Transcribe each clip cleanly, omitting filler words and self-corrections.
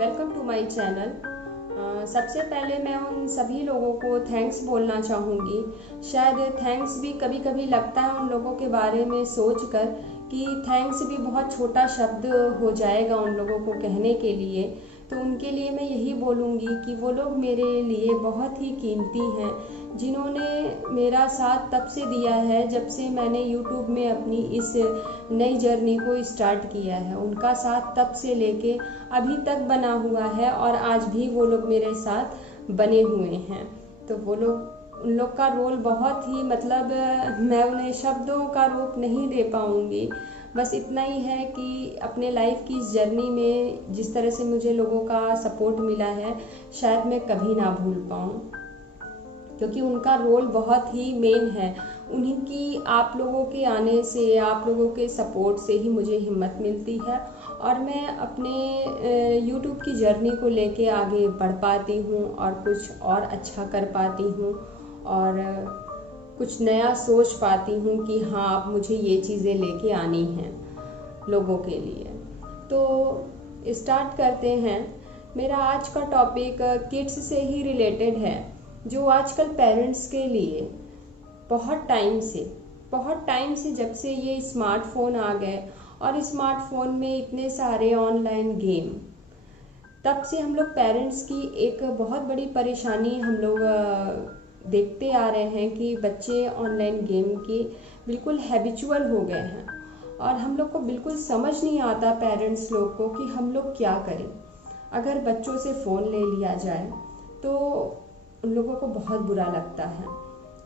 Welcome to my channel. सबसे पहले मैं उन सभी लोगों को थैंक्स बोलना चाहूँगी। शायद थैंक्स भी कभी कभी लगता है उन लोगों के बारे में सोचकर कि थैंक्स भी बहुत छोटा शब्द हो जाएगा उन लोगों को कहने के लिए। तो उनके लिए मैं यही बोलूँगी कि वो लोग मेरे लिए बहुत ही कीमती हैं, जिन्होंने मेरा साथ तब से दिया है जब से मैंने यूट्यूब में अपनी इस नई जर्नी को स्टार्ट किया है। उनका साथ तब से लेके अभी तक बना हुआ है और आज भी वो लोग मेरे साथ बने हुए हैं। तो उन लोग का रोल बहुत ही मैं उन्हें शब्दों का रूप नहीं दे पाऊँगी। बस इतना ही है कि अपने लाइफ की इस जर्नी में जिस तरह से मुझे लोगों का सपोर्ट मिला है, शायद मैं कभी ना भूल पाऊँ, क्योंकि उनका रोल बहुत ही मेन है। उन्हीं की आप लोगों के आने से, आप लोगों के सपोर्ट से ही मुझे हिम्मत मिलती है और मैं अपने यूट्यूब की जर्नी को लेके आगे बढ़ पाती हूँ और कुछ और अच्छा कर पाती हूँ और कुछ नया सोच पाती हूँ कि हाँ, अब मुझे ये चीज़ें लेके आनी हैं लोगों के लिए। तो स्टार्ट करते हैं। मेरा आज का टॉपिक किड्स से ही रिलेटेड है, जो आजकल पेरेंट्स के लिए बहुत टाइम से जब से ये स्मार्टफोन आ गए और स्मार्टफोन में इतने सारे ऑनलाइन गेम, तब से हम लोग पेरेंट्स की एक बहुत बड़ी परेशानी हम लोग देखते आ रहे हैं कि बच्चे ऑनलाइन गेम के बिल्कुल हैबिचुअल हो गए हैं और हम लोग को बिल्कुल समझ नहीं आता पेरेंट्स लोग को कि हम लोग क्या करें। अगर बच्चों से फ़ोन ले लिया जाए तो उन लोगों को बहुत बुरा लगता है,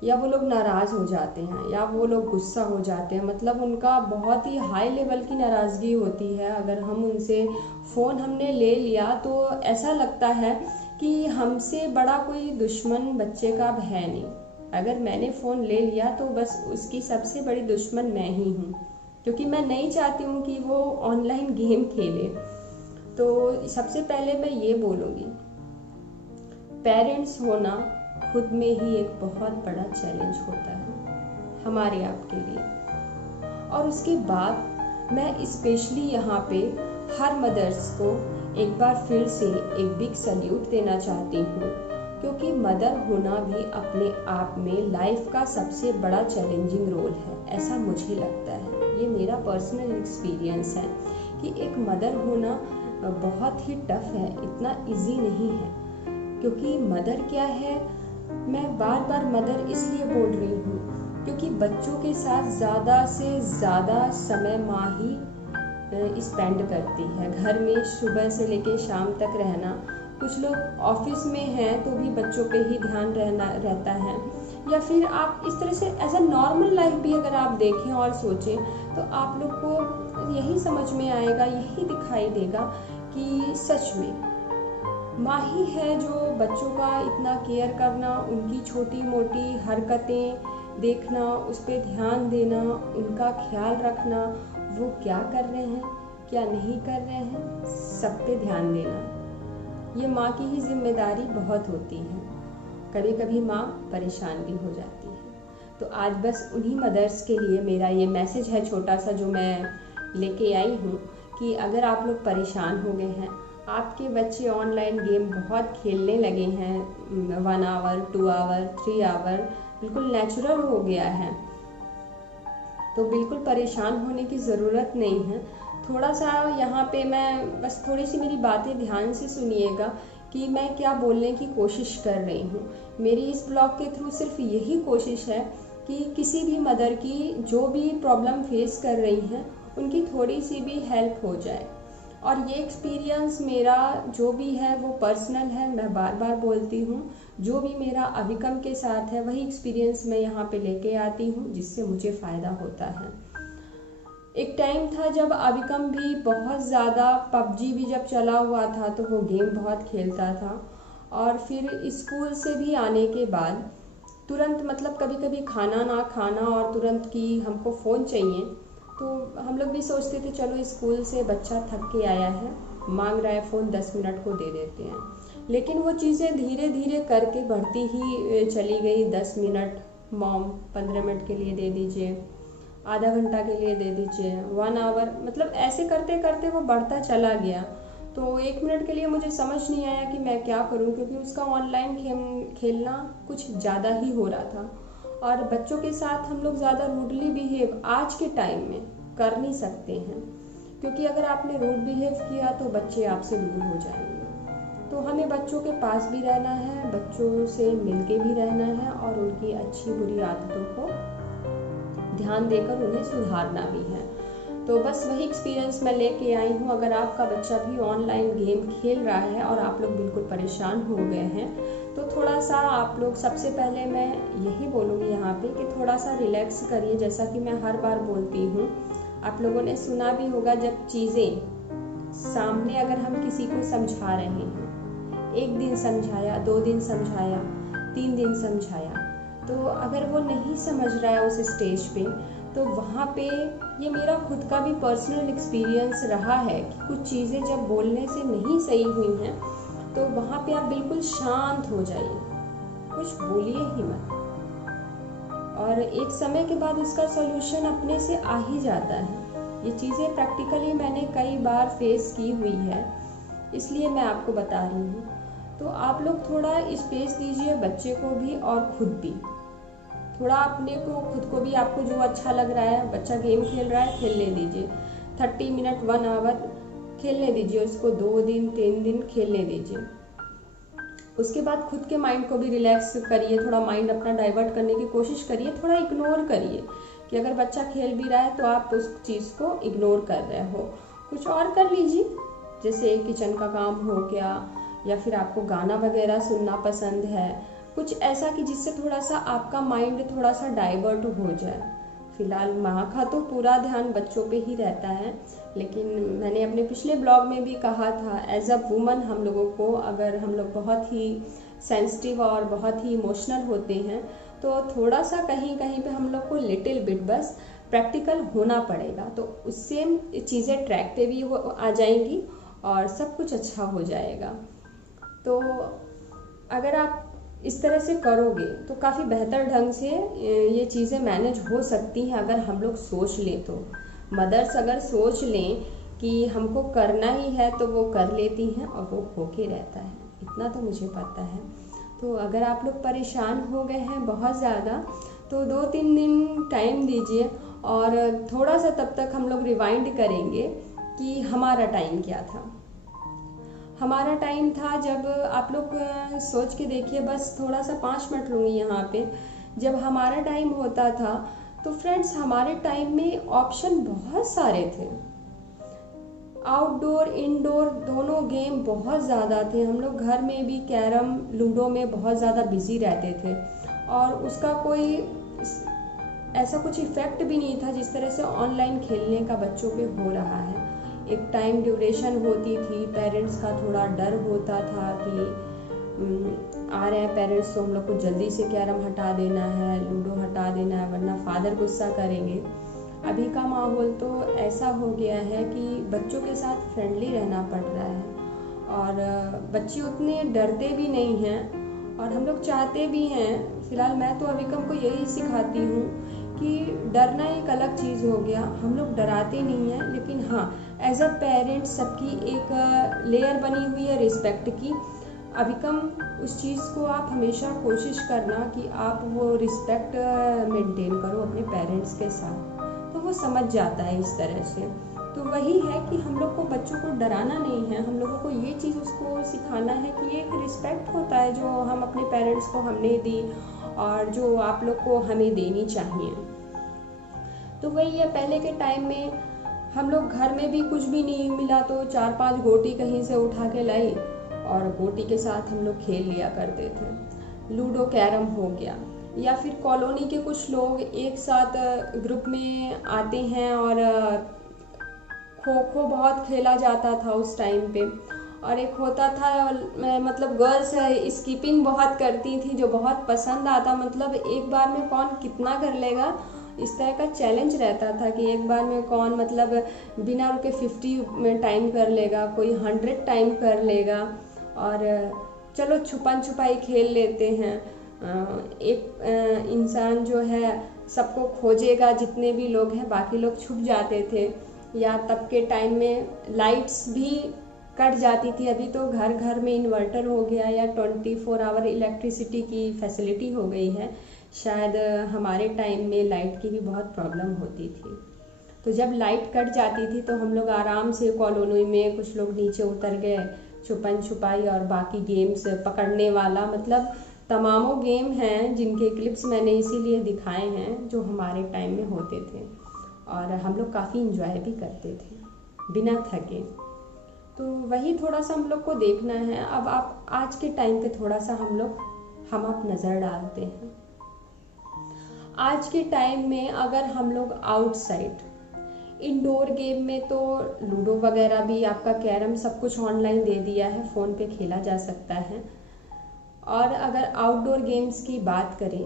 या वो लोग नाराज़ हो जाते हैं, या वो लोग गुस्सा हो जाते हैं। मतलब उनका बहुत ही हाई लेवल की नाराज़गी होती है। अगर हम उनसे फ़ोन हमने ले लिया तो ऐसा लगता है कि हमसे बड़ा कोई दुश्मन बच्चे का अब है नहीं। अगर मैंने फ़ोन ले लिया तो बस उसकी सबसे बड़ी दुश्मन मैं ही हूँ, क्योंकि मैं नहीं चाहती हूँ कि वो ऑनलाइन गेम खेले। तो सबसे पहले मैं ये बोलूँगी, पेरेंट्स होना खुद में ही एक बहुत बड़ा चैलेंज होता है हमारे आपके लिए। और उसके बाद मैं स्पेशली यहाँ पे हर मदर्स को एक बार फिर से एक बिग सल्यूट देना चाहती हूँ, क्योंकि मदर होना भी अपने आप में लाइफ का सबसे बड़ा चैलेंजिंग रोल है, ऐसा मुझे लगता है। ये मेरा पर्सनल एक्सपीरियंस है कि एक मदर होना बहुत ही टफ है, इतना इजी नहीं है। क्योंकि मदर क्या है, मैं बार बार मदर इसलिए बोल रही हूँ क्योंकि बच्चों के साथ ज़्यादा से ज़्यादा समय माँ ही स्पेंड करती है। घर में सुबह से लेकर शाम तक रहना, कुछ लोग ऑफिस में हैं तो भी बच्चों पे ही ध्यान रहता है, या फिर आप इस तरह से एज अ नॉर्मल लाइफ भी अगर आप देखें और सोचें तो आप लोग को यही समझ में आएगा, यही दिखाई देगा कि सच में माँ ही है जो बच्चों का इतना केयर करना, उनकी छोटी मोटी हरकतें देखना, उस पर ध्यान देना, उनका ख्याल रखना, वो क्या कर रहे हैं क्या नहीं कर रहे हैं, सब पे ध्यान देना, ये माँ की ही जिम्मेदारी बहुत होती है। कभी कभी माँ परेशान भी हो जाती है। तो आज बस उन्हीं मदर्स के लिए मेरा ये मैसेज है छोटा सा, जो मैं लेके आई हूँ कि अगर आप लोग परेशान हो गए हैं, आपके बच्चे ऑनलाइन गेम बहुत खेलने लगे हैं, 1 आवर 2 आवर 3 आवर बिल्कुल नेचुरल हो गया है, तो बिल्कुल परेशान होने की ज़रूरत नहीं है। थोड़ा सा यहाँ पे मैं बस थोड़ी सी मेरी बातें ध्यान से सुनिएगा कि मैं क्या बोलने की कोशिश कर रही हूँ। मेरी इस ब्लॉग के थ्रू सिर्फ यही कोशिश है कि किसी भी मदर की जो भी प्रॉब्लम फेस कर रही हैं, उनकी थोड़ी सी भी हेल्प हो जाए। और ये एक्सपीरियंस मेरा जो भी है वो पर्सनल है, मैं बार बार बोलती हूँ। जो भी मेरा अविकम के साथ है वही एक्सपीरियंस मैं यहाँ पे लेके आती हूँ, जिससे मुझे फ़ायदा होता है। एक टाइम था जब अविकम भी बहुत ज़्यादा, पबजी भी जब चला हुआ था तो वो गेम बहुत खेलता था। और फिर स्कूल से भी आने के बाद तुरंत, कभी कभी खाना ना खाना और तुरंत कि हमको फ़ोन चाहिए, तो हम लोग भी सोचते थे चलो स्कूल से बच्चा थक के आया है, मांग रहा है फ़ोन, 10 मिनट को दे देते हैं। लेकिन वो चीज़ें धीरे धीरे करके बढ़ती ही चली गई। 10 मिनट मॉम, 15 मिनट के लिए दे दीजिए, आधा घंटा के लिए दे दीजिए, 1 आवर, ऐसे करते करते वो बढ़ता चला गया। तो 1 मिनट के लिए मुझे समझ नहीं आया कि मैं क्या करूं, क्योंकि उसका ऑनलाइन खेलना कुछ ज़्यादा ही हो रहा था। और बच्चों के साथ हम लोग ज़्यादा रूडली बिहेव आज के टाइम में कर नहीं सकते हैं, क्योंकि अगर आपने रूड बिहेव किया तो बच्चे आपसे दूर हो जाएंगे। तो हमें बच्चों के पास भी रहना है, बच्चों से मिलके भी रहना है और उनकी अच्छी बुरी आदतों को ध्यान देकर उन्हें सुधारना भी है। तो बस वही एक्सपीरियंस मैं लेके आई हूँ। अगर आपका बच्चा भी ऑनलाइन गेम खेल रहा है और आप लोग बिल्कुल परेशान हो गए हैं, तो थोड़ा सा आप लोग, सबसे पहले मैं यही बोलूँगी यहाँ पे कि थोड़ा सा रिलैक्स करिए। जैसा कि मैं हर बार बोलती हूँ, आप लोगों ने सुना भी होगा, जब चीज़ें सामने अगर हम किसी को समझा रहे हैं, 1 दिन समझाया, 2 दिन समझाया, 3 दिन समझाया, तो अगर वो नहीं समझ रहा है उस स्टेज पे, तो वहाँ पे ये मेरा खुद का भी पर्सनल एक्सपीरियंस रहा है कि कुछ चीज़ें जब बोलने से नहीं सही हुई हैं, तो वहाँ पे आप बिल्कुल शांत हो जाइए, कुछ बोलिए ही मत। और एक समय के बाद उसका सॉल्यूशन अपने से आ ही जाता है। ये चीज़ें प्रैक्टिकली मैंने कई बार फेस की हुई है, इसलिए मैं आपको बता रही हूँ। तो आप लोग थोड़ा स्पेस दीजिए बच्चे को भी और खुद भी, थोड़ा अपने को, खुद को भी। आपको जो अच्छा लग रहा है, बच्चा गेम खेल रहा है, खेलने दीजिए, 30 मिनट 1 आवर खेलने दीजिए उसको, 2 दिन 3 दिन खेलने दीजिए। उसके बाद खुद के माइंड को भी रिलैक्स करिए, थोड़ा माइंड अपना डाइवर्ट करने की कोशिश करिए, थोड़ा इग्नोर करिए कि अगर बच्चा खेल भी रहा है तो आप उस चीज़ को इग्नोर कर रहे हो, कुछ और कर लीजिए, जैसे किचन का काम हो गया, या फिर आपको गाना वगैरह सुनना पसंद है, कुछ ऐसा कि जिससे थोड़ा सा आपका माइंड थोड़ा सा डाइवर्ट हो जाए। फिलहाल माँ का तो पूरा ध्यान बच्चों पे ही रहता है, लेकिन मैंने अपने पिछले ब्लॉग में भी कहा था, एज अ वुमन हम लोगों को, अगर हम लोग बहुत ही सेंसिटिव और बहुत ही इमोशनल होते हैं, तो थोड़ा सा कहीं कहीं पे हम लोग को लिटिल बिट बस प्रैक्टिकल होना पड़ेगा, तो उससे चीज़ें ट्रैक पे भी आ जाएंगी और सब कुछ अच्छा हो जाएगा। तो अगर आप इस तरह से करोगे तो काफ़ी बेहतर ढंग से ये चीज़ें मैनेज हो सकती हैं, अगर हम लोग सोच लें तो। मदर्स अगर सोच लें कि हमको करना ही है तो वो कर लेती हैं और वो होके रहता है, इतना तो मुझे पता है। तो अगर आप लोग परेशान हो गए हैं बहुत ज़्यादा, तो 2-3 दिन टाइम दीजिए और थोड़ा सा तब तक हम लोग रिवाइंड करेंगे कि हमारा टाइम क्या था। हमारा टाइम था, जब आप लोग सोच के देखिए, बस थोड़ा सा 5 मिनट लूँगी यहाँ पे। जब हमारा टाइम होता था तो फ्रेंड्स, हमारे टाइम में ऑप्शन बहुत सारे थे, आउटडोर इंडोर दोनों गेम बहुत ज़्यादा थे। हम लोग घर में भी कैरम लूडो में बहुत ज़्यादा बिजी रहते थे और उसका कोई ऐसा कुछ इफ़ेक्ट भी नहीं था जिस तरह से ऑनलाइन खेलने का बच्चों पे हो रहा है। एक टाइम ड्यूरेशन होती थी, पेरेंट्स का थोड़ा डर होता था कि आ रहे हैं पेरेंट्स तो हम लोग को जल्दी से कैरम हटा देना है, लूडो हटा देना है, वरना फादर गुस्सा करेंगे। अभी का माहौल तो ऐसा हो गया है कि बच्चों के साथ फ्रेंडली रहना पड़ रहा है और बच्चे उतने डरते भी नहीं हैं और हम लोग चाहते भी हैं। फिलहाल मैं तो अभिकम को यही सिखाती हूँ कि डरना एक अलग चीज़ हो गया, हम लोग डराते नहीं हैं, लेकिन हाँ, एज अ पेरेंट सबकी एक लेयर बनी हुई है रिस्पेक्ट की। अभिकम उस चीज़ को आप हमेशा कोशिश करना कि आप वो रिस्पेक्ट मेंटेन करो अपने पेरेंट्स के साथ, तो वो समझ जाता है इस तरह से। तो वही है कि हम लोग को बच्चों को डराना नहीं है, हम लोगों को ये चीज़ उसको सिखाना है कि ये एक रिस्पेक्ट होता है जो हम अपने पेरेंट्स को हमने दी और जो आप लोग को हमें देनी चाहिए। तो वही है, पहले के टाइम में हम लोग घर में भी कुछ भी नहीं मिला तो 4-5 गोटी कहीं से उठा के लाई और गोटी के साथ हम लोग खेल लिया करते थे। लूडो कैरम हो गया, या फिर कॉलोनी के कुछ लोग एक साथ ग्रुप में आते हैं और खो खो बहुत खेला जाता था उस टाइम पे। और एक होता था, मतलब गर्ल्स स्कीपिंग बहुत करती थी जो बहुत पसंद आता, मतलब एक बार में कौन कितना कर लेगा, इस तरह का चैलेंज रहता था कि एक बार में कौन मतलब बिना रुके 50 में टाइम कर लेगा, कोई 100 टाइम कर लेगा। और चलो छुपन छुपाई खेल लेते हैं, एक इंसान जो है सबको खोजेगा, जितने भी लोग हैं बाकी लोग छुप जाते थे। या तब के टाइम में लाइट्स भी कट जाती थी। अभी तो घर घर में इन्वर्टर हो गया या 24 आवर इलेक्ट्रिसिटी की फैसिलिटी हो गई है। शायद हमारे टाइम में लाइट की भी बहुत प्रॉब्लम होती थी। तो जब लाइट कट जाती थी तो हम लोग आराम से कॉलोनी में कुछ लोग नीचे उतर गए, छुपन छुपाई और बाकी गेम्स, पकड़ने वाला, मतलब तमामों गेम हैं जिनके क्लिप्स मैंने इसीलिए दिखाए हैं जो हमारे टाइम में होते थे और हम लोग काफ़ी इंजॉय भी करते थे बिना थके। तो वही थोड़ा सा हम लोग को देखना है। अब आप आज के टाइम पे थोड़ा सा हम आप नज़र डालते हैं। आज के टाइम में अगर हम लोग आउटसाइड इंडोर गेम में तो लूडो वगैरह भी, आपका कैरम, सब कुछ ऑनलाइन दे दिया है, फ़ोन पे खेला जा सकता है। और अगर आउटडोर गेम्स की बात करें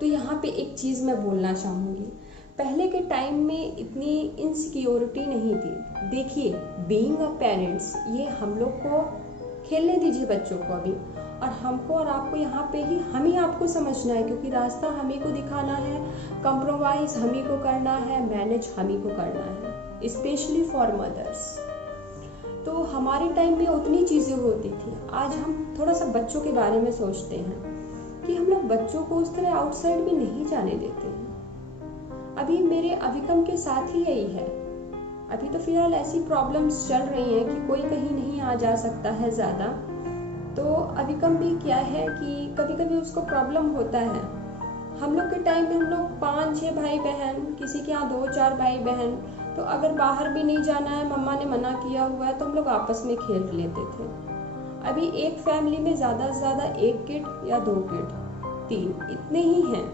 तो यहाँ पे एक चीज़ मैं बोलना चाहूँगी। पहले के टाइम में इतनी इनसिक्योरिटी नहीं थी। देखिए, बीइंग अ पेरेंट्स, ये हम लोग को खेलने दीजिए बच्चों को अभी, और हमको और आपको यहाँ पे हम ही आपको समझना है, क्योंकि रास्ता हम ही को दिखाना है, कंप्रोमाइज़ हम ही को करना है, मैनेज हम ही को करना है, स्पेशली फॉर मदर्स। तो हमारे टाइम में उतनी चीज़ें होती थी। आज हम थोड़ा सा बच्चों के बारे में सोचते हैं कि हम लोग बच्चों को उस तरह आउटसाइड भी नहीं जाने देते हैं। अभी मेरे अभिकम के साथ ही यही है। अभी तो फिलहाल ऐसी प्रॉब्लम्स चल रही हैं कि कोई कहीं नहीं आ जा सकता है ज़्यादा। तो अभिकम भी क्या है कि कभी कभी उसको प्रॉब्लम होता है। हम लोग के टाइम में हम लोग 5-6 भाई बहन, किसी के यहाँ 2-4 भाई बहन, तो अगर बाहर भी नहीं जाना है, मम्मा ने मना किया हुआ है, तो हम लोग आपस में खेल लेते थे। अभी एक फैमिली में ज़्यादा से ज़्यादा 1 किड या 2 किड, 3, इतने ही हैं।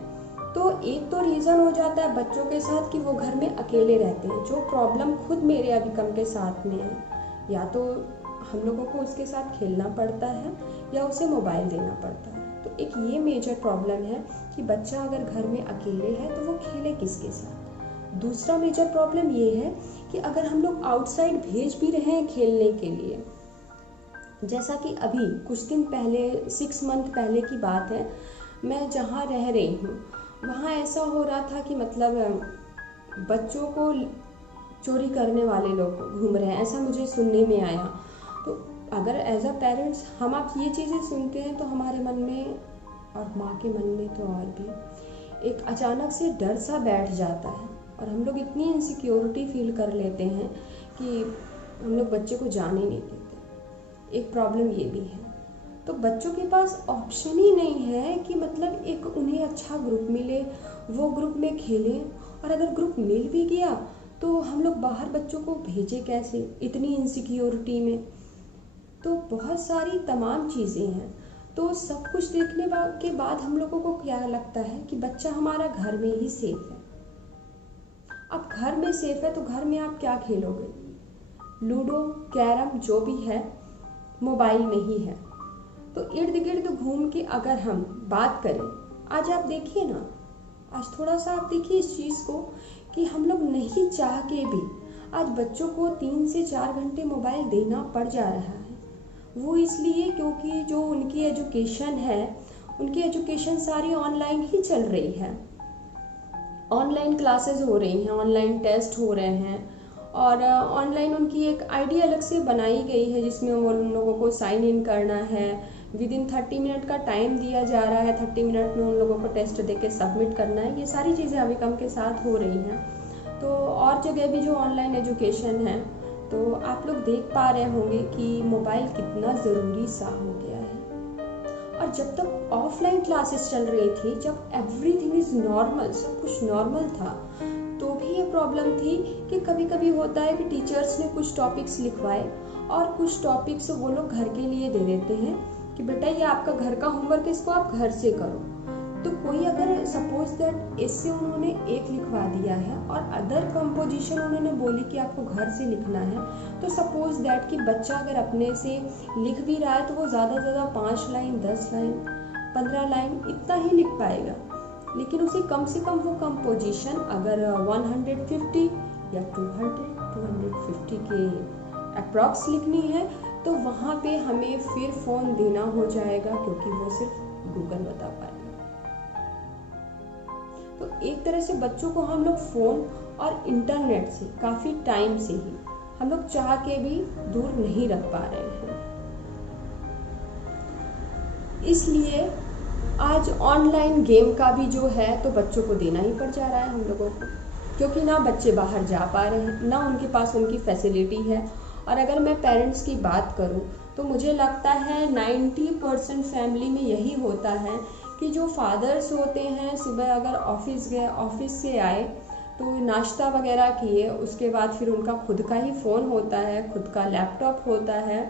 तो एक तो रीज़न हो जाता है बच्चों के साथ कि वो घर में अकेले रहते हैं, जो प्रॉब्लम खुद मेरे अभिकम के साथ में है। या तो हम लोगों को उसके साथ खेलना पड़ता है या उसे मोबाइल देना पड़ता है। तो एक ये मेजर प्रॉब्लम है कि बच्चा अगर घर में अकेले है तो वो खेले किसके साथ। दूसरा मेजर प्रॉब्लम ये है कि अगर हम लोग आउटसाइड भेज भी रहे हैं खेलने के लिए, जैसा कि अभी कुछ दिन पहले, 6 मंथ पहले की बात है, मैं जहाँ रह रही हूँ वहाँ ऐसा हो रहा था कि मतलब बच्चों को चोरी करने वाले लोग घूम रहे हैं, ऐसा मुझे सुनने में आया। तो अगर एज अ पेरेंट्स हम आप ये चीज़ें सुनते हैं तो हमारे मन में और माँ के मन में तो और भी एक अचानक से डर सा बैठ जाता है और हम लोग इतनी इनसिक्योरिटी फील कर लेते हैं कि हम लोग बच्चे को जाने नहीं देते। एक प्रॉब्लम ये भी है। तो बच्चों के पास ऑप्शन ही नहीं है कि मतलब एक उन्हें अच्छा ग्रुप मिले, वो ग्रुप में खेलें, और अगर ग्रुप मिल भी गया तो हम लोग बाहर बच्चों को भेजें कैसे इतनी इनसिक्योरिटी में। तो बहुत सारी तमाम चीज़ें हैं। तो सब कुछ देखने के बाद हम लोगों को क्या लगता है कि बच्चा हमारा घर में ही सेफ है। अब घर में सेफ है तो घर में आप क्या खेलोगे? लूडो, कैरम, जो भी है मोबाइल में ही है। तो इर्द गिर्द घूम के अगर हम बात करें, आज आप देखिए ना, आज थोड़ा सा आप देखिए इस चीज़ को कि हम लोग नहीं चाह के भी आज बच्चों को 3 से 4 घंटे मोबाइल देना पड़ जा रहा है। वो इसलिए क्योंकि जो उनकी एजुकेशन है, उनकी एजुकेशन सारी ऑनलाइन ही चल रही है। ऑनलाइन क्लासेस हो रही हैं, ऑनलाइन टेस्ट हो रहे हैं, और ऑनलाइन उनकी एक आईडी अलग से बनाई गई है जिसमें वो उन लोगों को साइन इन करना है। विदिन 30 मिनट का टाइम दिया जा रहा है, 30 मिनट में उन लोगों को टेस्ट देके सबमिट करना है। ये सारी चीज़ें अभिकम के साथ हो रही हैं। तो और जगह भी जो ऑनलाइन एजुकेशन है, तो आप लोग देख पा रहे होंगे कि मोबाइल कितना ज़रूरी सा हो गया है। और जब तक ऑफलाइन क्लासेस चल रही थी, जब एवरीथिंग इज़ नॉर्मल, सब कुछ नॉर्मल था, तो भी ये प्रॉब्लम थी कि कभी कभी होता है कि टीचर्स ने कुछ टॉपिक्स लिखवाए और कुछ टॉपिक्स वो लोग घर के लिए दे देते हैं कि बेटा ये आपका घर का होमवर्क, इसको आप घर से करो। तो कोई अगर सपोज दैट इससे उन्होंने एक लिखवा दिया है और अदर कंपोजिशन उन्होंने बोली कि आपको घर से लिखना है, तो सपोज दैट कि बच्चा अगर अपने से लिख भी रहा है तो वो ज़्यादा से ज़्यादा 5 लाइन, 10 लाइन, 15 लाइन इतना ही लिख पाएगा। लेकिन उसे कम से कम वो कंपोजिशन अगर 150 या 250 के अप्रॉक्स लिखनी है तो वहाँ पे हमें फिर फ़ोन देना हो जाएगा, क्योंकि वो सिर्फ गूगल बता पाएगा। तो एक तरह से बच्चों को हम लोग फ़ोन और इंटरनेट से काफ़ी टाइम से ही हम लोग चाह के भी दूर नहीं रख पा रहे हैं। इसलिए आज ऑनलाइन गेम का भी जो है तो बच्चों को देना ही पड़ जा रहा है हम लोगों को, क्योंकि ना बच्चे बाहर जा पा रहे हैं, ना उनके पास उनकी फैसिलिटी है। और अगर मैं पेरेंट्स की बात करूं तो मुझे लगता है 90% फैमिली में यही होता है कि जो फादर्स होते हैं सुबह अगर ऑफिस गए, ऑफिस से आए तो नाश्ता वगैरह किए, उसके बाद फिर उनका खुद का ही फ़ोन होता है, खुद का लैपटॉप होता है,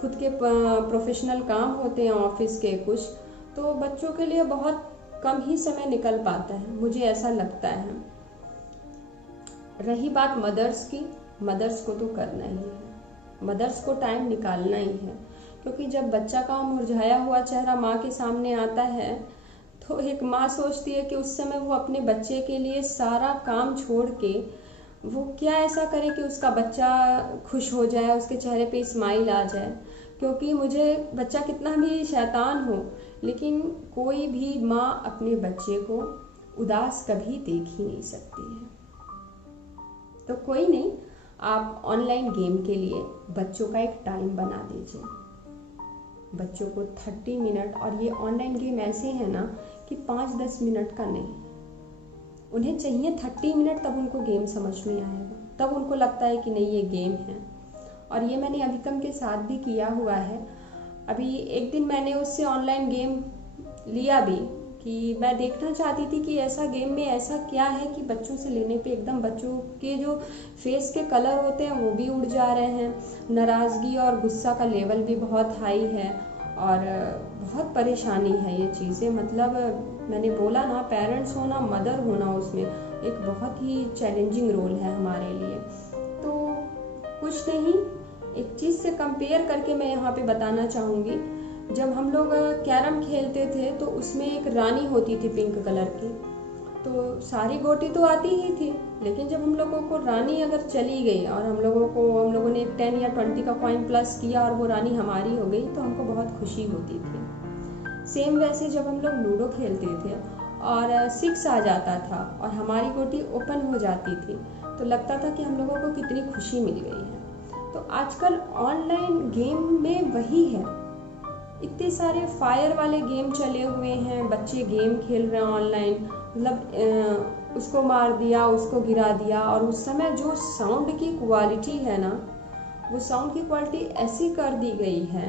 खुद के प्रोफेशनल काम होते हैं ऑफिस के कुछ, तो बच्चों के लिए बहुत कम ही समय निकल पाता है, मुझे ऐसा लगता है। रही बात मदर्स की, मदर्स को तो करना ही है, मदर्स को टाइम निकालना ही है, क्योंकि जब बच्चा का मुरझाया हुआ चेहरा माँ के सामने आता है तो एक माँ सोचती है कि उस समय वो अपने बच्चे के लिए सारा काम छोड़ के वो क्या ऐसा करे कि उसका बच्चा खुश हो जाए, उसके चेहरे पे स्माइल आ जाए। क्योंकि मुझे बच्चा कितना भी शैतान हो, लेकिन कोई भी माँ अपने बच्चे को उदास कभी देख ही नहीं सकती है। तो कोई नहीं, आप ऑनलाइन गेम के लिए बच्चों का एक टाइम बना दीजिए, बच्चों को 30 मिनट। और ये ऑनलाइन गेम ऐसे हैं ना कि 5-10 मिनट का नहीं, उन्हें चाहिए 30 मिनट, तब उनको गेम समझ में आएगा, तब उनको लगता है कि नहीं ये गेम है। और ये मैंने अभिकम के साथ भी किया हुआ है। अभी एक दिन मैंने उससे ऑनलाइन गेम लिया भी कि मैं देखना चाहती थी कि ऐसा गेम में ऐसा क्या है कि बच्चों से लेने पे एकदम बच्चों के जो फेस के कलर होते हैं वो भी उड़ जा रहे हैं, नाराज़गी और गुस्सा का लेवल भी बहुत हाई है और बहुत परेशानी है ये चीज़ें। मतलब मैंने बोला ना, पेरेंट्स होना, मदर होना उसमें एक बहुत ही चैलेंजिंग रोल है हमारे लिए। तो कुछ नहीं, एक चीज़ से कंपेयर करके मैं यहाँ पे बताना चाहूँगी। जब हम लोग कैरम खेलते थे तो उसमें एक रानी होती थी पिंक कलर की, तो सारी गोटी तो आती ही थी, लेकिन जब हम लोगों को रानी अगर चली गई और हम लोगों ने 10 या 20 का कॉइन प्लस किया और वो रानी हमारी हो गई, तो हमको बहुत खुशी होती थी। सेम वैसे जब हम लोग लूडो खेलते थे और 6 आ जाता था और हमारी गोटी ओपन हो जाती थी, तो लगता था कि हम लोगों को कितनी खुशी मिल गई है। तो आजकल ऑनलाइन गेम में वही है, इतने सारे फायर वाले गेम चले हुए हैं, बच्चे गेम खेल रहे हैं ऑनलाइन, मतलब उसको मार दिया, उसको गिरा दिया। और उस समय जो साउंड की क्वालिटी है ना, वो साउंड की क्वालिटी ऐसी कर दी गई है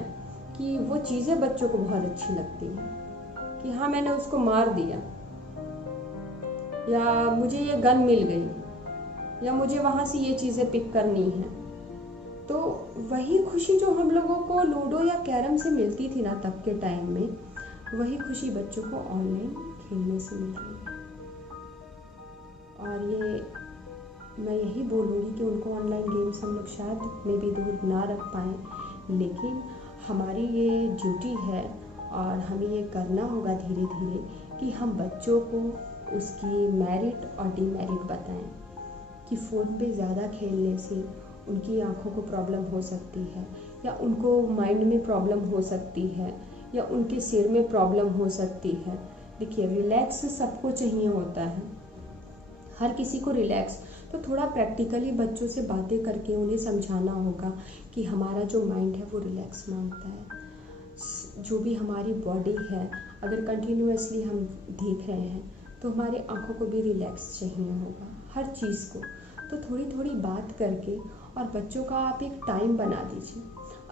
कि वो चीज़ें बच्चों को बहुत अच्छी लगती हैं कि हाँ मैंने उसको मार दिया, या मुझे ये गन मिल गई, या मुझे वहाँ से ये चीज़ें पिक करनी है। तो वही खुशी जो हम लोगों को लूडो या कैरम से मिलती थी ना तब के टाइम में, वही खुशी बच्चों को ऑनलाइन खेलने से मिल रही है। और ये मैं यही बोलूँगी कि उनको ऑनलाइन गेम से हम लोग शायद में भी दूर ना रख पाएँ, लेकिन हमारी ये ड्यूटी है और हमें ये करना होगा धीरे धीरे कि हम बच्चों को उसकी मेरिट और डीमेरिट बताएं कि फ़ोन पे ज़्यादा खेलने से उनकी आँखों को प्रॉब्लम हो सकती है, या उनको माइंड में प्रॉब्लम हो सकती है, या उनके सिर में प्रॉब्लम हो सकती है। देखिए, रिलैक्स सबको चाहिए होता है, हर किसी को रिलैक्स। तो थोड़ा प्रैक्टिकली बच्चों से बातें करके उन्हें समझाना होगा कि हमारा जो माइंड है वो रिलैक्स मांगता है। जो भी हमारी बॉडी है, अगर कंटिन्यूअसली हम देख रहे हैं तो हमारी आँखों को भी रिलैक्स चाहिए होगा, हर चीज़ को। तो थोड़ी थोड़ी बात करके और बच्चों का आप एक टाइम बना दीजिए।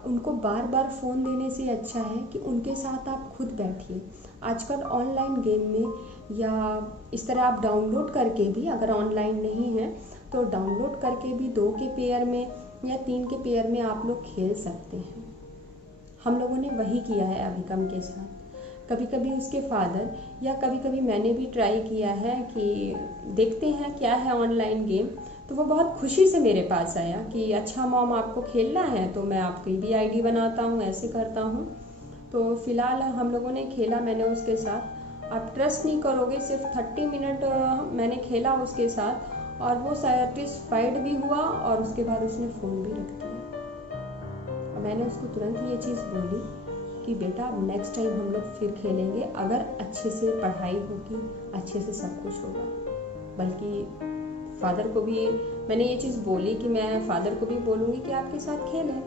उनको बार बार फ़ोन देने से अच्छा है कि उनके साथ आप खुद बैठिए। आजकल ऑनलाइन गेम में या इस तरह आप डाउनलोड करके भी, अगर ऑनलाइन नहीं है तो डाउनलोड करके भी 2 के पेयर में या 3 के पेयर में आप लोग खेल सकते हैं। हम लोगों ने वही किया है अभिकम के साथ। कभी कभी उसके फादर या कभी कभी मैंने भी ट्राई किया है कि देखते हैं क्या है ऑनलाइन गेम, तो वो बहुत खुशी से मेरे पास आया कि अच्छा मॉम आपको खेलना है तो मैं आपकी भी आईडी बनाता हूँ, ऐसे करता हूँ। तो फिलहाल हम लोगों ने खेला, मैंने उसके साथ, आप ट्रस्ट नहीं करोगे, सिर्फ 30 मिनट मैंने खेला उसके साथ और वो सेटिस्फाइड भी हुआ और उसके बाद उसने फ़ोन भी रख दिया। और मैंने उसको तुरंत ये चीज़ बोली कि बेटा अब नेक्स्ट टाइम हम लोग फिर खेलेंगे, अगर अच्छे से पढ़ाई होगी, अच्छे से सब कुछ होगा, बल्कि फादर को भी मैंने ये चीज़ बोली कि मैं फादर को भी बोलूँगी कि आपके साथ खेलें,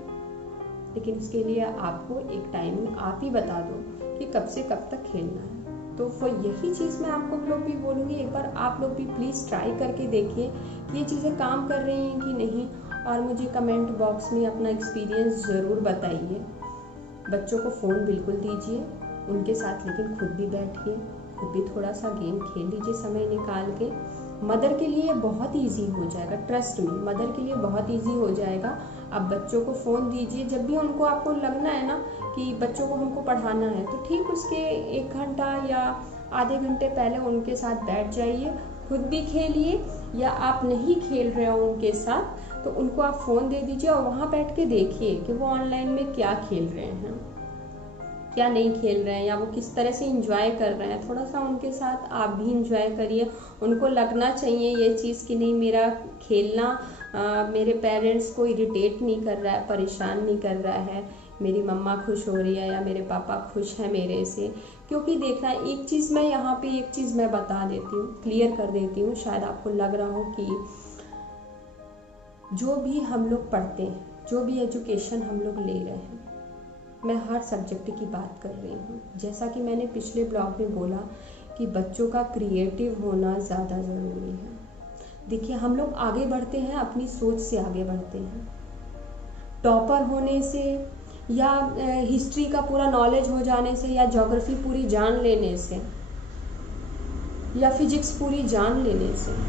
लेकिन इसके लिए आपको एक टाइमिंग आप ही बता दो कि कब से कब तक खेलना है। तो यही चीज़ मैं आपको लोग भी बोलूँगी, एक बार आप लोग भी प्लीज़ ट्राई करके देखिए कि ये चीज़ें काम कर रही हैं कि नहीं, और मुझे कमेंट बॉक्स में अपना एक्सपीरियंस ज़रूर बताइए। बच्चों को फ़ोन बिल्कुल दीजिए उनके साथ, लेकिन खुद भी बैठिए, खुद भी थोड़ा सा गेम खेल लीजिए समय निकाल के। मदर के लिए बहुत ईजी हो जाएगा, ट्रस्ट मी, मदर के लिए बहुत ईजी हो जाएगा। आप बच्चों को फ़ोन दीजिए जब भी उनको आपको लगना है ना कि बच्चों को हमको पढ़ाना है, तो ठीक उसके 1 घंटा या आधे घंटे पहले उनके साथ बैठ जाइए, खुद भी खेलिए, या आप नहीं खेल रहे हो उनके साथ तो उनको आप फ़ोन दे दीजिए और वहाँ बैठ के देखिए कि वो ऑनलाइन में क्या खेल रहे हैं, क्या नहीं खेल रहे हैं, या वो किस तरह से इंजॉय कर रहे हैं। थोड़ा सा उनके साथ आप भी इंजॉय करिए। उनको लगना चाहिए ये चीज़ कि नहीं, मेरा खेलना मेरे पेरेंट्स को इरिटेट नहीं कर रहा है, परेशान नहीं कर रहा है, मेरी मम्मा खुश हो रही है या मेरे पापा खुश हैं मेरे से। क्योंकि देखना, एक चीज़ मैं यहाँ पे एक चीज़ मैं बता देती हूँ, क्लियर कर देती हूँ, शायद आपको लग रहा हो कि जो भी हम लोग पढ़ते हैं, जो भी एजुकेशन हम लोग ले रहे हैं, मैं हर सब्जेक्ट की बात कर रही हूँ। जैसा कि मैंने पिछले ब्लॉग में बोला कि बच्चों का क्रिएटिव होना ज़्यादा ज़रूरी है। देखिए, हम लोग आगे बढ़ते हैं अपनी सोच से, आगे बढ़ते हैं टॉपर होने से, या हिस्ट्री का पूरा नॉलेज हो जाने से, या ज्योग्राफी पूरी जान लेने से, या फिजिक्स पूरी जान लेने से।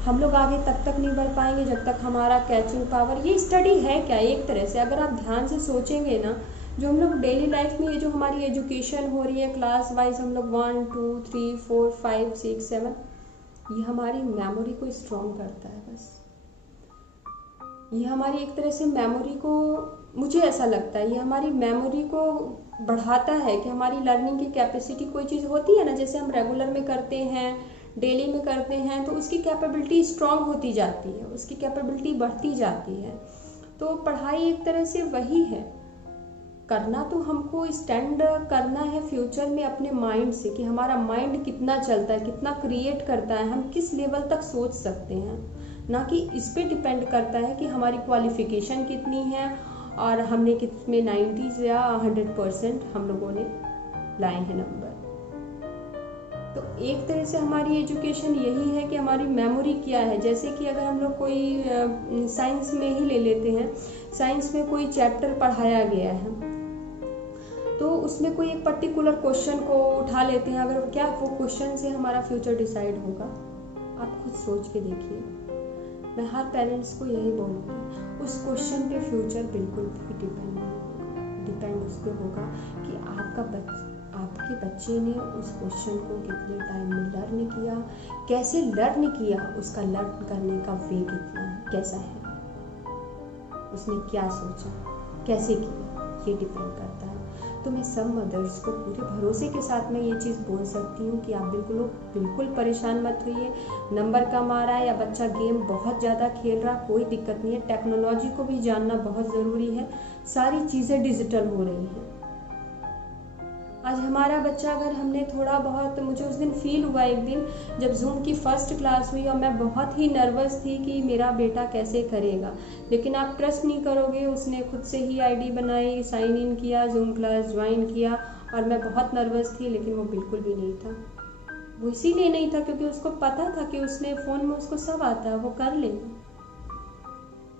हम लोग आगे तब तक नहीं बढ़ पाएंगे जब तक हमारा कैचिंग पावर, ये स्टडी है क्या एक तरह से, अगर आप ध्यान से सोचेंगे ना, जो हम लोग डेली लाइफ में ये जो हमारी एजुकेशन हो रही है क्लास वाइज, हम लोग 1 2 3 4 5 6 7, ये हमारी मेमोरी को स्ट्रॉन्ग करता है। बस ये हमारी एक तरह से मेमोरी को, मुझे ऐसा लगता है, ये हमारी मेमोरी को बढ़ाता है कि हमारी लर्निंग की कैपेसिटी, कोई चीज़ होती है ना, जैसे हम रेगुलर में करते हैं, डेली में करते हैं, तो उसकी कैपेबिलिटी स्ट्रॉन्ग होती जाती है, उसकी कैपेबिलिटी बढ़ती जाती है। तो पढ़ाई एक तरह से वही है, करना तो हमको स्टैंड करना है फ्यूचर में अपने माइंड से, कि हमारा माइंड कितना चलता है, कितना क्रिएट करता है, हम किस लेवल तक सोच सकते हैं, ना कि इस पे डिपेंड करता है कि हमारी क्वालिफिकेशन कितनी है और हमने कितने 90s या 100% हम लोगों ने लाए हैं नंबर। तो एक तरह से हमारी एजुकेशन यही है कि हमारी मेमोरी क्या है। जैसे कि अगर हम लोग कोई साइंस में ही ले लेते हैं, साइंस में कोई चैप्टर पढ़ाया गया है, तो उसमें कोई एक पर्टिकुलर क्वेश्चन को उठा लेते हैं, अगर क्या वो क्वेश्चन से हमारा फ्यूचर डिसाइड होगा? आप खुद सोच के देखिए। मैं हर पेरेंट्स को यही बोलूँगी, उस क्वेश्चन पे फ्यूचर बिल्कुल भी डिपेंड नहीं होगा। डिपेंड उस पर होगा कि आपके बच्चे ने उस क्वेश्चन को कितने टाइम में लर्न किया, कैसे लर्न किया, उसका लर्न करने का वे कितना है, कैसा है, उसने क्या सोचा, कैसे किया, ये डिपेंड करता है। तो मैं सब मदर्स को पूरे भरोसे के साथ मैं ये चीज़ बोल सकती हूँ कि आप बिल्कुल परेशान मत होइए। नंबर कम आ रहा है या बच्चा गेम बहुत ज़्यादा खेल रहा, कोई दिक्कत नहीं है। टेक्नोलॉजी को भी जानना बहुत ज़रूरी है, सारी चीज़ें डिजिटल हो रही हैं। आज हमारा बच्चा, अगर हमने थोड़ा बहुत, मुझे उस दिन फील हुआ एक दिन जब जूम की फर्स्ट क्लास हुई और मैं बहुत ही नर्वस थी कि मेरा बेटा कैसे करेगा, लेकिन आप ट्रस्ट नहीं करोगे, उसने खुद से ही आईडी बनाई, साइन इन किया, जूम क्लास ज्वाइन किया, और मैं बहुत नर्वस थी, लेकिन वो बिल्कुल भी नहीं था। वो इसीलिए नहीं था क्योंकि उसको पता था कि उसने फ़ोन में उसको सब आता है, वो कर लेगा।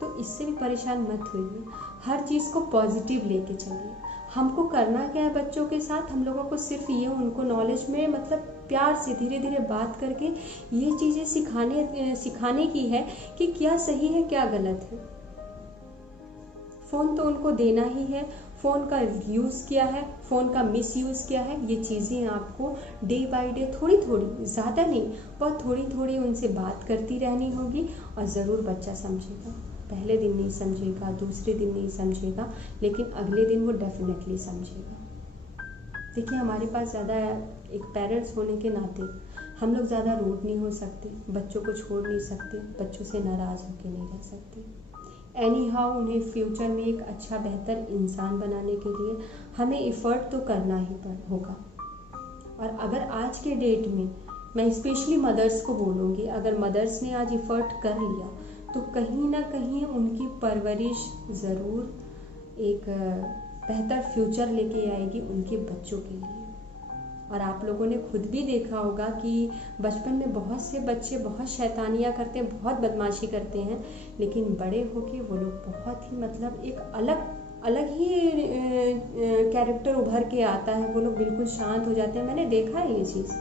तो इससे भी परेशान मत होइए, हर चीज़ को पॉजिटिव लेके चलिए। हमको करना क्या है बच्चों के साथ, हम लोगों को सिर्फ ये उनको नॉलेज में, मतलब प्यार से धीरे धीरे बात करके ये चीज़ें सिखाने की है कि क्या सही है क्या गलत है। फ़ोन तो उनको देना ही है, फ़ोन का यूज़ किया है, फ़ोन का मिस यूज़ किया है, ये चीज़ें आपको डे बाय डे थोड़ी थोड़ी, ज़्यादा नहीं, बहुत थोड़ी थोड़ी उनसे बात करती रहनी होगी, और ज़रूर बच्चा समझेगा। पहले दिन नहीं समझेगा, दूसरे दिन नहीं समझेगा, लेकिन अगले दिन वो डेफिनेटली समझेगा। देखिए, हमारे पास ज़्यादा, एक पेरेंट्स होने के नाते हम लोग ज़्यादा रूड नहीं हो सकते, बच्चों को छोड़ नहीं सकते, बच्चों से नाराज़ होकर नहीं रह सकते। एनी हाउ उन्हें फ्यूचर में एक अच्छा बेहतर इंसान बनाने के लिए हमें एफ़र्ट तो करना ही होगा। और अगर आज के डेट में मैं स्पेशली मदर्स को बोलूँगी, अगर मदर्स ने आज एफर्ट कर लिया तो कहीं ना कहीं उनकी परवरिश ज़रूर एक बेहतर फ्यूचर लेके आएगी उनके बच्चों के लिए। और आप लोगों ने खुद भी देखा होगा कि बचपन में बहुत से बच्चे बहुत शैतानियाँ करते हैं, बहुत बदमाशी करते हैं, लेकिन बड़े होके वो लोग बहुत ही मतलब एक अलग ही कैरेक्टर उभर के आता है, वो लोग बिल्कुल शांत हो जाते हैं। मैंने देखा है ये चीज़,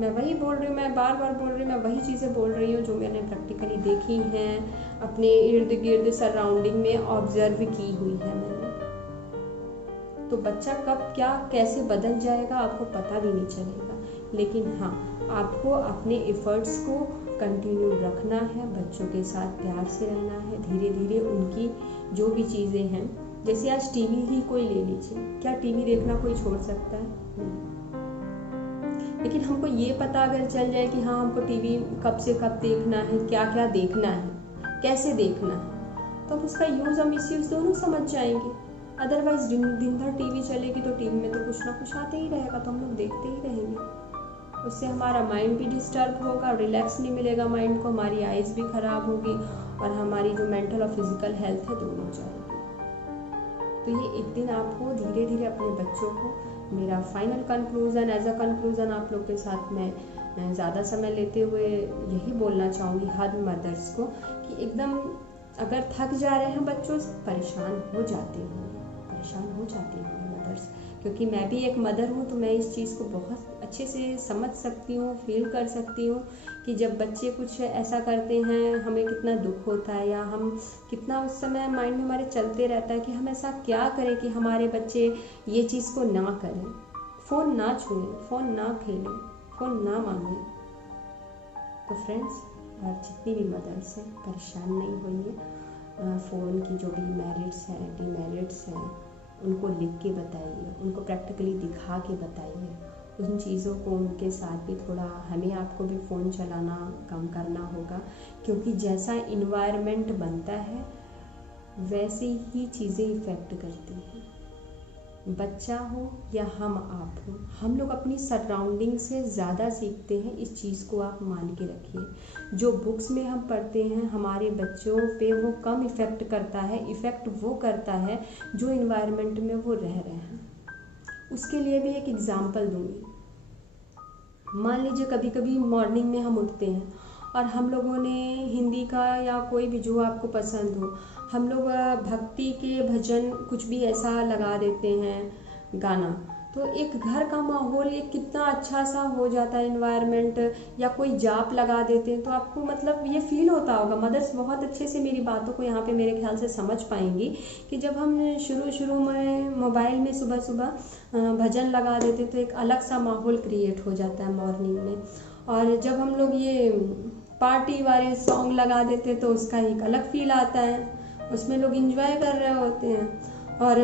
मैं वही बोल रही हूँ, मैं बार बार बोल रही हूँ, मैं वही चीज़ें बोल रही हूँ जो मैंने प्रैक्टिकली देखी हैं, अपने इर्द गिर्द सराउंडिंग में ऑब्जर्व की हुई है मैंने। तो बच्चा कब क्या कैसे बदल जाएगा आपको पता भी नहीं चलेगा, लेकिन हाँ, आपको अपने एफर्ट्स को कंटिन्यू रखना है, बच्चों के साथ प्यार से रहना है, धीरे धीरे उनकी जो भी चीज़ें हैं, जैसे आज टीवी ही कोई ले लीजिए, क्या टीवी देखना कोई छोड़ सकता है? नहीं। लेकिन हमको ये पता अगर चल जाए कि हाँ हमको टीवी कब से कब देखना है, क्या क्या देखना है, कैसे देखना है, तो उसका यूज़ और मिसयूज़ दोनों समझ जाएंगे। अदरवाइज दिन भर टीवी चलेगी तो टीवी में तो कुछ ना कुछ आते ही रहेगा, तो हम लोग देखते ही रहेंगे। उससे हमारा माइंड भी डिस्टर्ब होगा, रिलैक्स नहीं मिलेगा माइंड को, हमारी आइज़ भी ख़राब होगी और हमारी जो मेंटल और फिजिकल हेल्थ है दोनों जाएगी। तो ये एक दिन आपको धीरे धीरे अपने बच्चों को, मेरा final conclusion as a conclusion आप लोग के साथ मैं ज़्यादा समय लेते हुए यही बोलना चाहूँगी हर मदर्स को कि एकदम अगर थक जा रहे हैं बच्चों, परेशान हो जाते हैं मदर्स, क्योंकि मैं भी एक मदर हूँ, तो मैं इस चीज़ को बहुत अच्छे से समझ सकती हूँ, फील कर सकती हूँ कि जब बच्चे कुछ ऐसा करते हैं हमें कितना दुख होता है, या हम कितना उस समय माइंड में हमारे चलते रहता है कि हम ऐसा क्या करें कि हमारे बच्चे ये चीज़ को ना करें, फ़ोन ना छुएं, फ़ोन ना खेलें, फ़ोन ना मांगें। तो फ्रेंड्स, जितनी भी मदर्स हैं परेशान नहीं होइए, फ़ोन की जो भी मेरिट्स हैं, डिमेरिट्स हैं, उनको लिख के बताइए, उनको प्रैक्टिकली दिखा के बताइए, उन चीज़ों को उनके साथ भी थोड़ा हमें आपको भी फ़ोन चलाना कम करना होगा, क्योंकि जैसा इन्वायरमेंट बनता है वैसे ही चीज़ें इफ़ेक्ट करती हैं। बच्चा हो या हम आप हो, हम लोग अपनी सराउंडिंग से ज़्यादा सीखते हैं, इस चीज़ को आप मान के रखिए। जो बुक्स में हम पढ़ते हैं हमारे बच्चों पे वो कम इफ़ेक्ट करता है, इफ़ेक्ट वो करता है जो इन्वायरमेंट में वो रह रहे हैं। उसके लिए भी एक एग्ज़ाम्पल दूँगी। मान लीजिए कभी कभी मॉर्निंग में हम उठते हैं और हम लोगों ने हिंदी का या कोई भी जो आपको पसंद हो, हम लोग भक्ति के भजन कुछ भी ऐसा लगा देते हैं गाना, तो एक घर का माहौल एक कितना अच्छा सा हो जाता है इन्वायरमेंट, या कोई जाप लगा देते हैं तो आपको मतलब ये फील होता होगा। मदर्स बहुत अच्छे से मेरी बातों को यहाँ पे मेरे ख्याल से समझ पाएंगी कि जब हम शुरू में मोबाइल में सुबह सुबह भजन लगा देते तो एक अलग सा माहौल क्रिएट हो जाता है मॉर्निंग में, और जब हम लोग ये पार्टी वाले सॉन्ग लगा देते तो उसका एक अलग फील आता है, उसमें लोग इंजॉय कर रहे होते हैं। और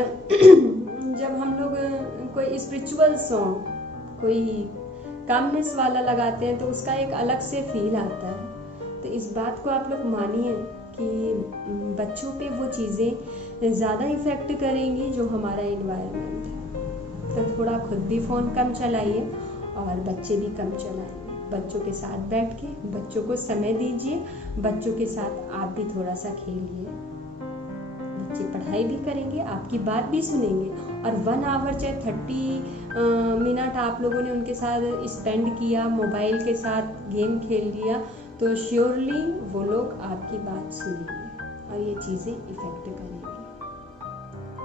जब हम लोग कोई स्पिरिचुअल सॉन्ग, कोई कामनेस वाला लगाते हैं तो उसका एक अलग से फील आता है। तो इस बात को आप लोग मानिए कि बच्चों पे वो चीज़ें ज़्यादा इफ़ेक्ट करेंगी जो हमारा इन्वायरमेंट है। तो थोड़ा खुद भी फ़ोन कम चलाइए और बच्चे भी कम चलाइए। बच्चों के साथ बैठ के बच्चों को समय दीजिए, बच्चों के साथ आप भी थोड़ा सा खेलिए। बच्चे पढ़ाई भी करेंगे, आपकी बात भी सुनेंगे, और 1 आवर चाहे 30 मिनट आप लोगों ने उनके साथ स्पेंड किया, मोबाइल के साथ गेम खेल लिया, तो श्योरली वो लोग आपकी बात सुनेंगे और ये चीज़ें इफ़ेक्ट करेंगी।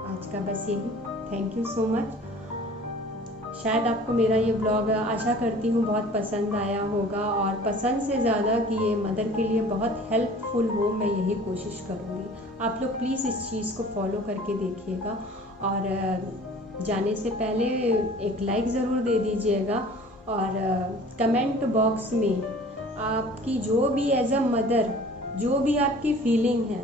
आज का बस यही। Thank you so much. शायद आपको मेरा ये ब्लॉग आशा करती हूँ बहुत पसंद आया होगा, और पसंद से ज़्यादा कि ये मदर के लिए बहुत हेल्पफुल हो, मैं यही कोशिश करूँगी। आप लोग प्लीज़ इस चीज़ को फॉलो करके देखिएगा, और जाने से पहले एक लाइक ज़रूर दे दीजिएगा, और कमेंट बॉक्स में आपकी जो भी एज अ मदर जो भी आपकी फीलिंग है,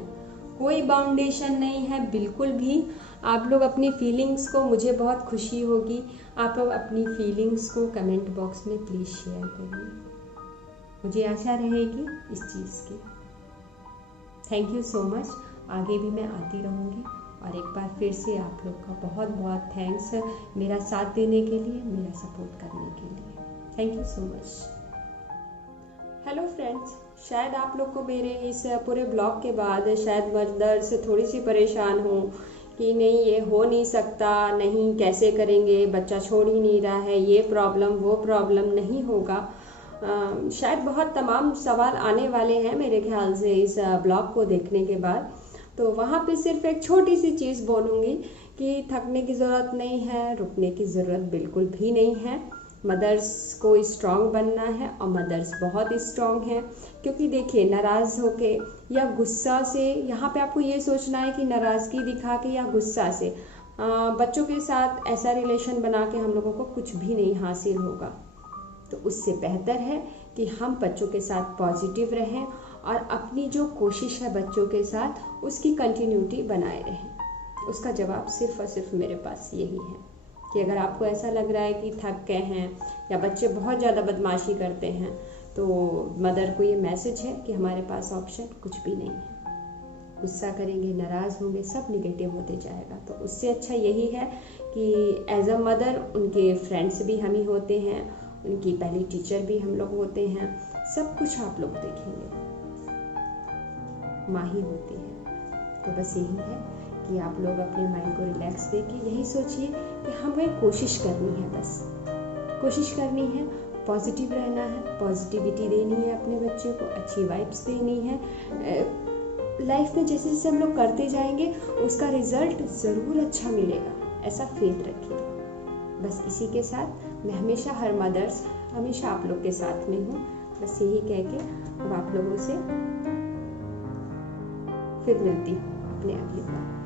कोई बाउंडेशन नहीं है बिल्कुल भी। आप लोग अपनी फीलिंग्स को, मुझे बहुत खुशी होगी आप अपनी फीलिंग्स को कमेंट बॉक्स में प्लीज़ शेयर करिए, मुझे आशा रहेगी इस चीज़ की। Thank you so much. आगे भी मैं आती रहूँगी, और एक बार फिर से आप लोग का बहुत बहुत थैंक्स मेरा साथ देने के लिए, मेरा सपोर्ट करने के लिए। Thank you so much. Hello friends, शायद आप लोग को मेरे इस पूरे ब्लॉग के बाद शायद मदर्स थोड़ी सी परेशान हो कि नहीं ये हो नहीं सकता, नहीं कैसे करेंगे, बच्चा छोड़ ही नहीं रहा है, ये प्रॉब्लम वो प्रॉब्लम नहीं होगा। शायद बहुत तमाम सवाल आने वाले हैं मेरे ख्याल से इस ब्लॉग को देखने के बाद। तो वहाँ पे सिर्फ एक छोटी सी चीज़ बोलूँगी कि थकने की ज़रूरत नहीं है, रुकने की ज़रूरत बिल्कुल भी नहीं है। मदर्स को स्ट्रांग बनना है और मदर्स बहुत स्ट्रांग हैं। क्योंकि देखिए, नाराज़ होके या गुस्सा से, यहाँ पे आपको ये सोचना है कि नाराज़गी दिखा के या गुस्सा से बच्चों के साथ ऐसा रिलेशन बना के हम लोगों को कुछ भी नहीं हासिल होगा। तो उससे बेहतर है कि हम बच्चों के साथ पॉजिटिव रहें और अपनी जो कोशिश है बच्चों के साथ उसकी कंटिन्यूटी बनाए रहें। उसका जवाब सिर्फ और सिर्फ मेरे पास यही है कि अगर आपको ऐसा लग रहा है कि थक गए हैं या बच्चे बहुत ज़्यादा बदमाशी करते हैं, तो मदर को ये मैसेज है कि हमारे पास ऑप्शन कुछ भी नहीं है। गुस्सा करेंगे, नाराज़ होंगे, सब निगेटिव होते जाएगा। तो उससे अच्छा यही है कि एज अ मदर उनके फ्रेंड्स भी हम ही होते हैं, उनकी पहली टीचर भी हम लोग होते हैं, सब कुछ आप लोग देखेंगे, माँ ही होती है। तो बस यही है कि आप लोग अपने माइंड को रिलैक्स देके यही सोचिए कि हमें कोशिश करनी है, बस कोशिश करनी है, पॉजिटिव रहना है, पॉजिटिविटी देनी है अपने बच्चे को, अच्छी वाइब्स देनी है। लाइफ में जैसे जैसे हम लोग करते जाएंगे उसका रिजल्ट ज़रूर अच्छा मिलेगा, ऐसा फेथ रखिए। बस इसी के साथ मैं हमेशा हर मदर्स हमेशा आप लोग के साथ में हूँ। बस यही कह के अब आप लोगों से फिर मिलती हूँ अपने अगले ब्लॉग।